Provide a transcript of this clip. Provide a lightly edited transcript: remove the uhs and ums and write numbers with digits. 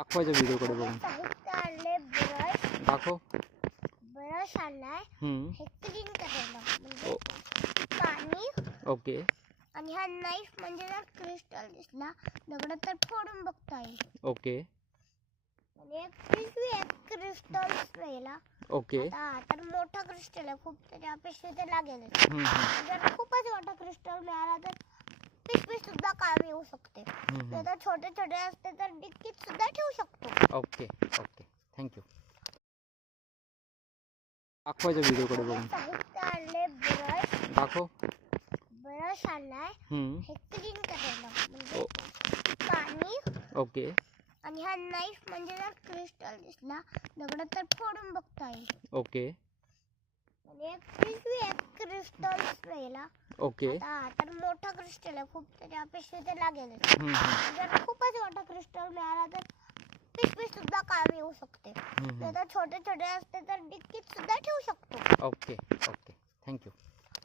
दाखवायच्या व्हिडिओकडे बघून. साहित्य आणले ब्रश दाखव. ब्रश आणलाय हे क्लीन करायला म्हणजे पाणी. ओके. आणि हा नाईफ म्हणजे जर क्रिस्टल दिसला दगड तर फोडून बघता येईल. ओके. आणि एक पिशवी आहे क्रिस्टल वेला. ओके. आता तर मोठा क्रिस्टल आहे खूप त्याच्या पिशवी तर लागेल. जर खूपच मोठा क्रिस्टल मिळाला तर पिशवी सुद्धा कामी येऊ शकते. जर छोटे छोटे असते तर डिक्कीत सुद्धा ठेवू शकतो. Okay okay thank you. दाखवायच्या व्हिडिओकडे बघून. साहित्य आणले ब्रश दाखव. ब्रश आणलाय हे क्लीन करायला म्हणजे पाणी. ओके. आणि हा नाईफ म्हणजे जर क्रिस्टल दिसला दगड तर फोडून बघता येईल. ओके. आणि एक पिशवी आहे क्रिस्टल वेला. ओके. आता तर मोठा क्रिस्टल आहे खूप त्याच्या पिशवी तर लागेल. जर खूपच मोठा क्रिस्टल मिळाला तर पिशवी सुद्धा कामी येऊ शकते. जर छोटे छोटे असते तर डिक्कीत सुद्धा ठेवू शकतो. Okay okay thank you.